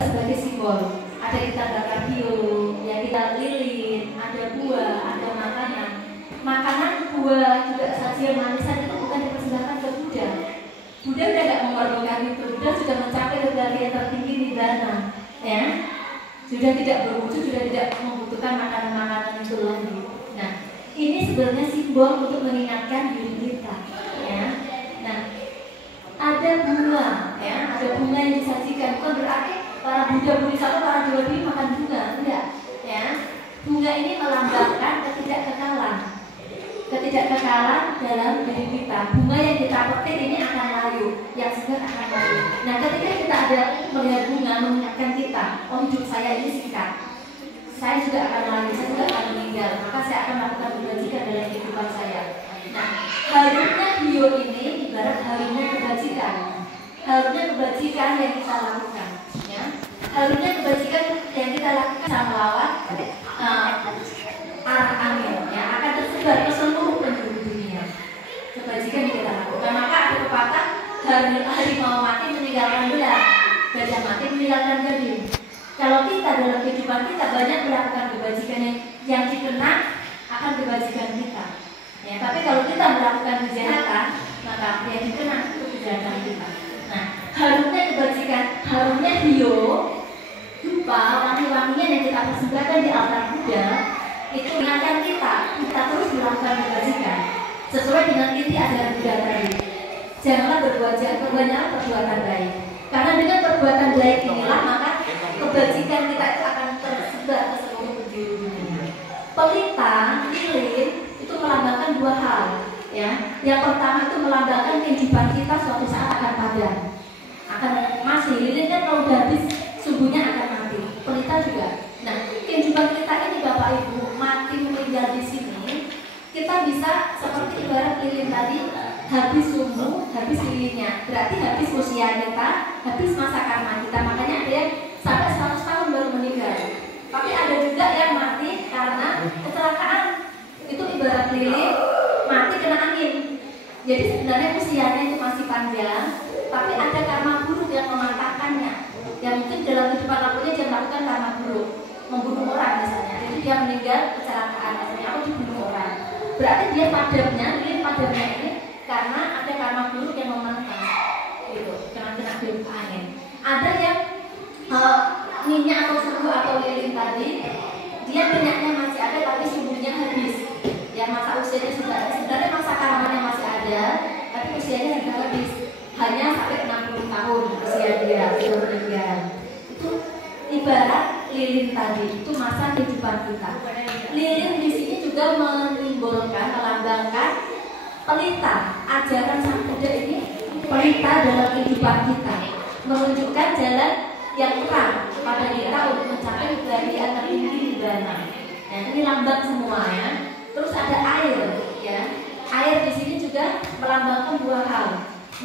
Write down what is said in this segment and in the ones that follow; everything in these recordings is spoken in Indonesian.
sebagai simbol. Ada kita bakar bio, ya kita lilin, ada buah, ada makanan. Makanan, buah, juga sajian manisan itu bukan dipersembahkan ke Buddha. Buddha udah gak memerlukan itu. Buddha sudah mencapai derajat yang tertinggi nirvana, ya. Sudah tidak berwujud, sudah tidak membutuhkan makanan-makanan itu lagi. Nah, ini sebenarnya simbol untuk mengingatkan diri kita, ya. Nah, ada bunga, ya, ada bunga yang disajikan. Bukan berarti para Buddha, Bodhisattva, para dewa-dewi makan bunga, enggak, ya. Bunga ini melambangkan ketidakkekalan dalam diri kita. Bunga yang kita petik ini akan layu, yang segar akan layu. Nah, ketika kita ada melihat bunga mengingatkan kita, oh hidup saya ini singkat, saya juga akan layu, saya juga akan meninggal, maka saya akan melakukan kebajikan dalam kehidupan saya. Nah, harumnya bio ini ibarat harumnya kebajikan. Harumnya kebajikan yang kita lakukan, ya. Harumnya kebajikan yang kita lakukan bisa melawan arah angin, ya, akan tersebar ke seluruh penjuru dunia. Kebajikan yang kita lakukan. Maka ada pepatah, harimau mati meninggalkan belang, gajah mati meninggalkan gading. Kalau kita dalam kehidupan kita banyak melakukan kebajikan yang dikenang akan kebajikan kita, ya. Tapi kalau kita melakukan kejahatan, maka yang dikenang itu kejahatan kita. Nah, harumnya kebajikan, harumnya bio, dupa, wangi-wangian yang kita persembahkan di altar Buddha, itu mengingatkan kita terus melakukan kebajikan sesuai dengan inti ajaran Buddha tadi. Janganlah berbuat jahat, perbanyaklah perbuatan baik. Karena dengan perbuatan baik inilah maka kebajikan kita itu akan tersebar ke seluruh penjuru dunia. Pelita, lilin itu melambangkan dua hal, ya. Yang pertama itu melambangkan kehidupan kita suatu saat akan padam, akan mati. Lilin kan kalau udah habis sumbunya akan mati. Pelita juga. Nah, kehidupan kita ini Bapak Ibu mati meninggal di sini, kita bisa seperti ibarat lilin tadi, habis sumbu, habis lilinnya, berarti habis usia kita, habis masa karma kita. Makanya ada yang sampai 100 tahun baru meninggal. Tapi ada juga yang mati karena kecelakaan. Itu ibarat lilin mati kena angin. Jadi sebenarnya usianya itu masih panjang, tapi ada karma buruk yang mematahkannya. Yang mungkin dalam kehidupan lalunya dia melakukan karma buruk, membunuh orang misalnya. Jadi dia meninggal kecelakaan misalnya, atau dibunuh orang. Berarti dia padamnya, lilin padamnya ini karena ada karma buruk yang mementas, gitu, kena belum angin. Ada yang minyak atau sumbu atau lilin tadi, dia minyaknya masih ada tapi sumbunya habis. Ya masa usianya sudah ada, sebenarnya masa karmanya masih ada, tapi usianya sudah habis. Hanya sampai 60 tahun usia dia sudah meninggal. Itu ibarat lilin tadi, itu masa kehidupan kita. Lilin di sini juga menyimbolkan, melambangkan pelita. Ajaran Sang Buddha ini pelita dalam kehidupan kita, menunjukkan jalan yang terang pada kita untuk mencapai kebahagiaan tertinggi di dana. Nah, ini lambang semua, ya. Terus ada air, ya. Air di sini juga melambangkan dua hal,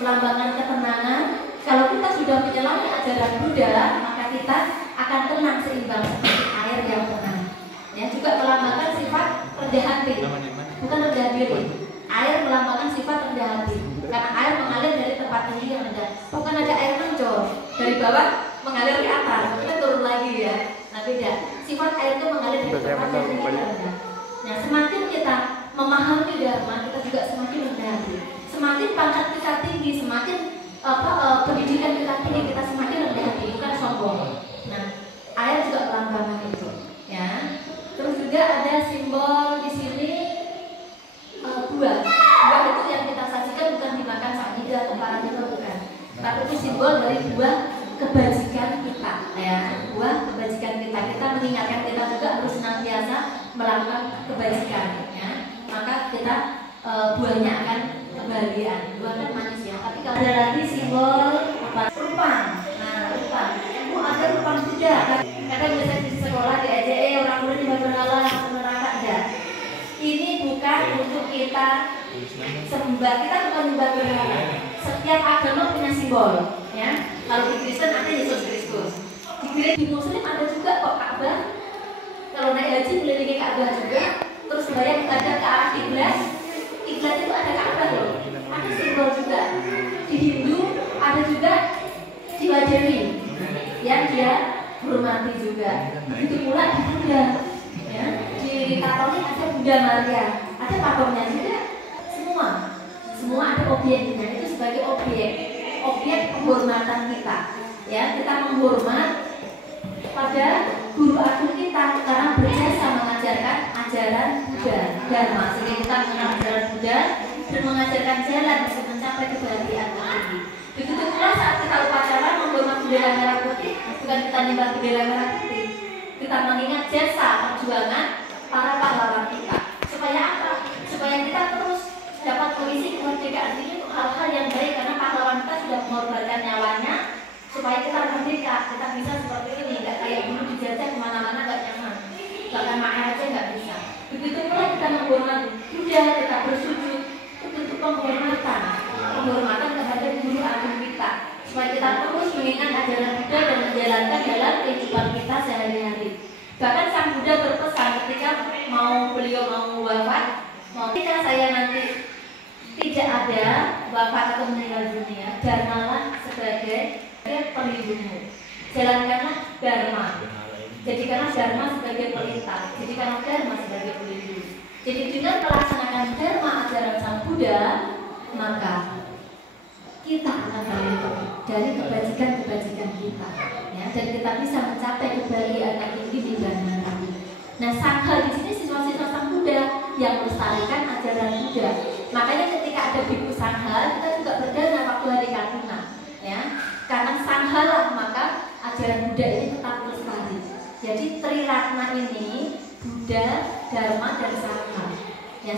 melambangkan ketenangan. Kalau kita sudah menyelami ajaran Buddha, maka kita akan tenang seimbang seperti air yang tenang. Ya, juga melambangkan sifat rendah hati, bukan rendah diri. Air melambangkan sifat rendah hati, karena air mengalir dari tempat tinggi yang rendah. Bukan ada air mencur dari bawah mengalir ke atas, kita turun lagi, ya. Nah, beda. Sifat air itu mengalir dari tempat yang tinggi yang rendah. Nah, semakin kita memahami dharma, kita juga semakin rendah hati. Semakin pangkat kita tinggi, semakin pendidikan kita tinggi, kita semakin rendah hati, bukan sombong. Nah, air juga melambangkan itu, ya. Terus juga ada simbol di sini buah. Buah itu yang kita sajikan bukan dimakan saat ida atau para dewa, bukan. Tapi itu simbol dari buah kebajikan kita, ya. Buah kebajikan kita. Kita mengingatkan kita juga harus senantiasa melakukan kebajikan, ya. Maka kita buahnya akan kebahagiaan. Buah kan manis, ya. Tapi kalau ada lagi simbol apa? Rupang. Nah, rupang. Ada rupang Buddha. Kadang biasanya di sekolah diajak orang murid di berhala neraka, enggak. Ini bukan untuk kita sembah, kita bukan menyembah berhala. Setiap agama punya simbol, ya. Kalau di Kristen ada Yesus Kristus. Di Muslim ada juga kok Ka'bah. Kalau naik haji melilingi Ka'bah juga. Terus bayang ada ke arah kiblat. Kiblat itu ada Ka'bah loh. Ada simbol juga. Di Hindu ada juga Dewa Dewi. yang dia hormati juga. Begitu pula di Buddha, ya. Di Katolik ada Buddha Maria, ada patomnya juga. Semua ada objeknya, itu sebagai objek penghormatan kita. Ya, kita menghormat pada guru agung kita karena berjasa mengajarkan ajaran Buddha Dharma, sehingga kita mengenal ajaran Buddha dan mengajarkan jalan untuk mencapai kebahagiaan tertinggi. Begitu pula saat kita upacara menghormat bendera merah putih, bukan kita nyembah bendera merah putih, kita mengingat jasa perjuangan para pahlawan kita. Supaya apa? Supaya kita terus dapat mengisi kemerdekaan ini untuk hal-hal yang baik, karena pahlawan kita sudah mengorbankan nyawanya supaya kita merdeka, kita bisa seperti ini, nggak kayak dulu dijajah kemana-mana nggak nyaman, bahkan makan aja nggak bisa. Begitu pula kita menghormati Buddha, kita bersujud, itu bentuk penghormatan kepada guru agung kita, supaya kita terus mengingat ajaran Buddha dan menjalankan dalam kehidupan kita sehari-hari. Bahkan Sang Buddha berpesan ketika beliau mau wafat, ketika saya nanti tidak ada wafat atau meninggal dunia, Dharmalah sebagai pelindungmu. Jalankanlah Dharma. Jadikanlah Dharma sebagai pelita. Jadikanlah Dharma sebagai pelindung. Jadi dengan melaksanakan Dharma ajaran Sang Buddha, maka kita akan terlindung dari kebajikan-kebajikan kita, ya, dan kita bisa mencapai kebahagiaan tertinggi di Dharma. Nah, Sangha di sini siswa-siswa Sang Buddha yang melestarikan ajaran Buddha. Makanya ketika ada biku Sangha, kita juga berdana waktu hari Kartuna, ya. Karena Sangha lah, maka ajaran Buddha ini tetap lestari. Jadi Triratna ini Buddha, Dharma, dan Sangha. Ya,